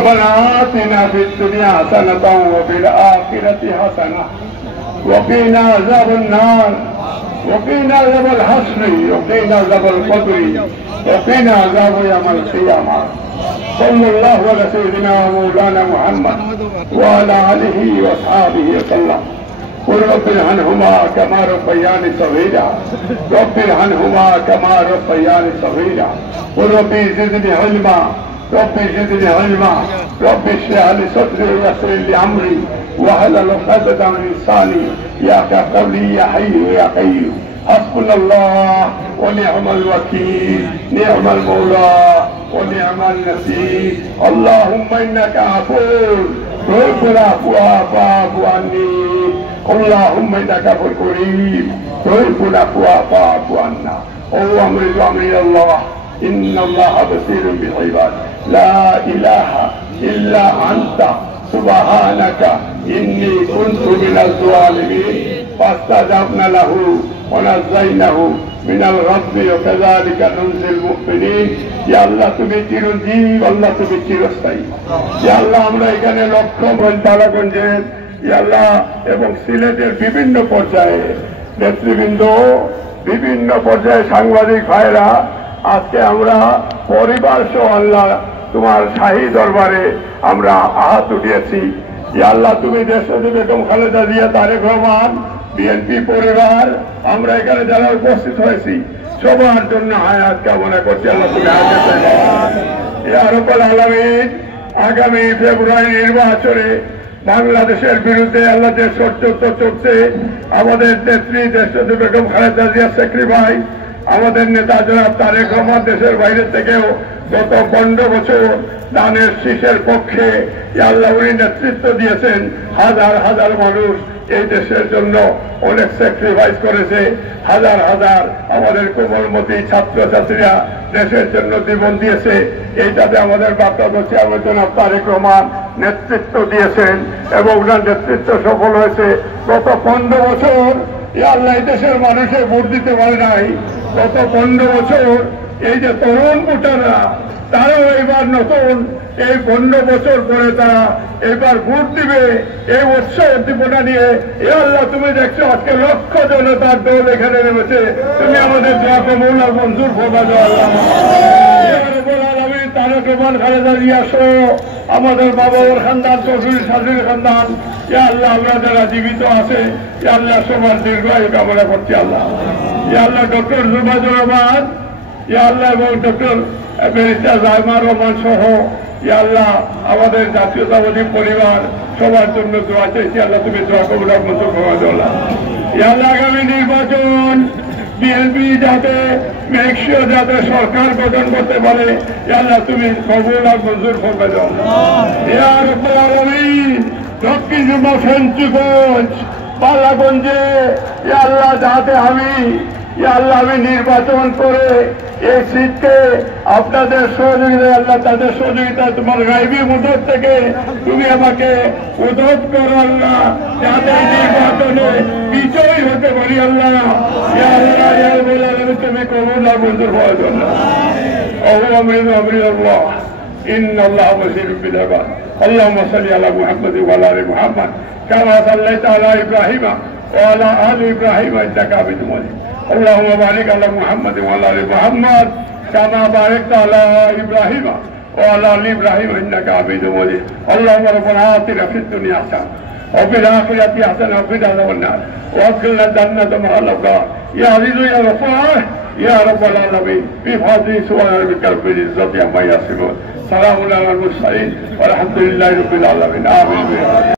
ربنا آتنا في الدنيا حسنة وفي الآخرة حسنة وقنا عذاب النار وقنا عذاب الحشر وقنا عذاب القبر وقنا عذاب يوم القيامة. صلى الله على سيدنا ومولانا محمد وعلى آله وأصحابه وسلم. قل رب ارحمهما كما ربياني صغيرا رب ارحمهما كما ربياني صغيرا. قل ربي زدني علما ربي زدني علما ربي اشرح لي صدري ويسر لي امري واحلل عقدة من لساني يا قولي يا حي يا قيوم. حسبنا الله ونعم الوكيل نعم المولى ونعم النصير. اللهم انك عفو تحب العفو فاعف عني. اللهم انك عفو كريم تحب العفو فاعف عنا. امري الله إن الله بصير بالعباد لا إله إلا أنت سبحانك إني كنت من الظالمين فاستجبنا له ونجيناه من الغم وكذلك ننجي المؤمنين. يا الله তুমি চিরঞ্জীব, আল্লাহ তুমি চিরস্থায়ী। ইয়া আল্লাহ আমরা এখানে লক্ষ্যগঞ্জ তারাগঞ্জের ইয়া আল্লাহ এবং সিলেটের বিভিন্ন পর্যায়ে নেতৃবৃন্দ বিভিন্ন পর্যায়ে সাংবাদিক ভাইরা আজকে আমরা পরিবার সহ আল্লাহ তোমার শাহী দরবারে আমরা হাত উঠিয়েছি। ইয়া আল্লাহ তুমি দেশনেত্রী বেগম খালেদা জিয়া, তারেক রহমান, বিএনপি পরিবার আমরা এখানে যারা উপস্থিত হয়েছি সবার জন্য হায়াত কামনা করছি। আল্লাহ তুমি হায়াত দাও। ইয়া রাব্বুল আলামিন আগামী ফেব্রুয়ারি নির্বাচনে বাংলাদেশের বিরুদ্ধে আল্লাহ যে ষড়যন্ত্র চলছে, আমাদের নেত্রী দেশনেত্রী বেগম খালেদা জিয়া সেক্রেটারি ভাই, আমাদের নেতা জনাব তারেক রহমান দেশের বাইরে থেকেও গত 15 বছর দানের শীষের পক্ষে আল্লাহ উনি নেতৃত্ব দিয়েছেন। হাজার হাজার মানুষ এই দেশের জন্য অনেক স্যাক্রিফাইস করেছে। হাজার হাজার আমাদের কোমলমতি ছাত্রছাত্রীরা দেশের জন্য জীবন দিয়েছে। এইটাতে আমাদের বাপ্তাদ চেয়ারম্যান জনাব তারেক রহমান নেতৃত্ব দিয়েছেন এবং ওনার নেতৃত্ব সফল হয়েছে। গত 15 বছর আল্লাহ এই দেশের মানুষে ভোট দিতে পারে নাই। গত 15 বছর এই যে তরুণ ভোটাররা তারাও এবার নতুন এই 15 বছর পরে তারা এবার ভোট দিবে এই উৎসাহ উদ্দীপনা নিয়ে। এ আল্লাহ তুমি দেখছো আজকে লক্ষ জনতার দল এখানে নেমেছে। তুমি আমাদের দোয়া কবুল আর মঞ্জুর ফরমা দাও আল্লাহ। তারেক রহমান খালেদা জিয়া সহ আমাদের বাবার খানদান, শ্বশুর শাশুড়ির খানদান, ইয়া আল্লাহ আমরা যারা জীবিত আছে ইয়া আল্লাহ সবার দীর্ঘায়ু কামনা করছি আল্লাহ। ইয়া আল্লাহ ডক্টর জুবাইদুর রহমান ইয়া আল্লাহ এবং ডক্টর ব্যারিস্টার জাইমার রহমান সহ ইয়া আল্লাহ আমাদের জাতীয়তাবাদী পরিবার সবার জন্য দোয়া চাইছি। আল্লাহ তুমি দোয়া কবুল আর মঞ্জুর ফরমা দাও আল্লাহ। ইয়া আল্লাহ আগামী নির্বাচন বিএনপি যাতে মেক্সিও যাতে সরকার গঠন করতে পারে আল্লাহ তুমি কবুল আর মঞ্জুর ফরমা দাও। ইয়া রাব্বুল আলামিন দক্ষিণ জুম্মা ফেঞ্চুগঞ্জ পাল্লাগঞ্জে ইয়া আল্লাহ যাতে আমি ইয়া আল্লাহ আমি নির্বাচন করে এই সিটকে আপনাদের সহযোগিতা আল্লাহ তাদের সহযোগিতা তোমার গাইবী মুদত থেকে তুমি আমাকে উদত করো আল্লাহ, যাতে নির্বাচনে বিজয়ী হতে পারি আল্লাহ। ইয়া আল্লাহ ইয়া রাব্বুল আলামিন তুমি কবুল আর মঞ্জুর ফরমা দাও আল্লাহ। আমরি আল্লাহ إن الله بصير بالعباد. اللهم صل على محمد وعلى آل محمد كما صليت على إبراهيم وعلى آل إبراهيم إنك حميد مجيد. اللهم بارك على محمد وعلى آل محمد كما باركت على إبراهيم وعلى آل إبراهيم إنك حميد مجيد. اللهم ربنا آتنا في الدنيا حسنة وفي الآخرة حسنة وقنا عذاب النار وادخلنا الجنة مع الأبرار. يا عزيز يا غفار يا رب العالمين بفضل سبحان ربك رب العزة عما يصفون. سلام على المرسلين والحمد لله رب العالمين. آمين.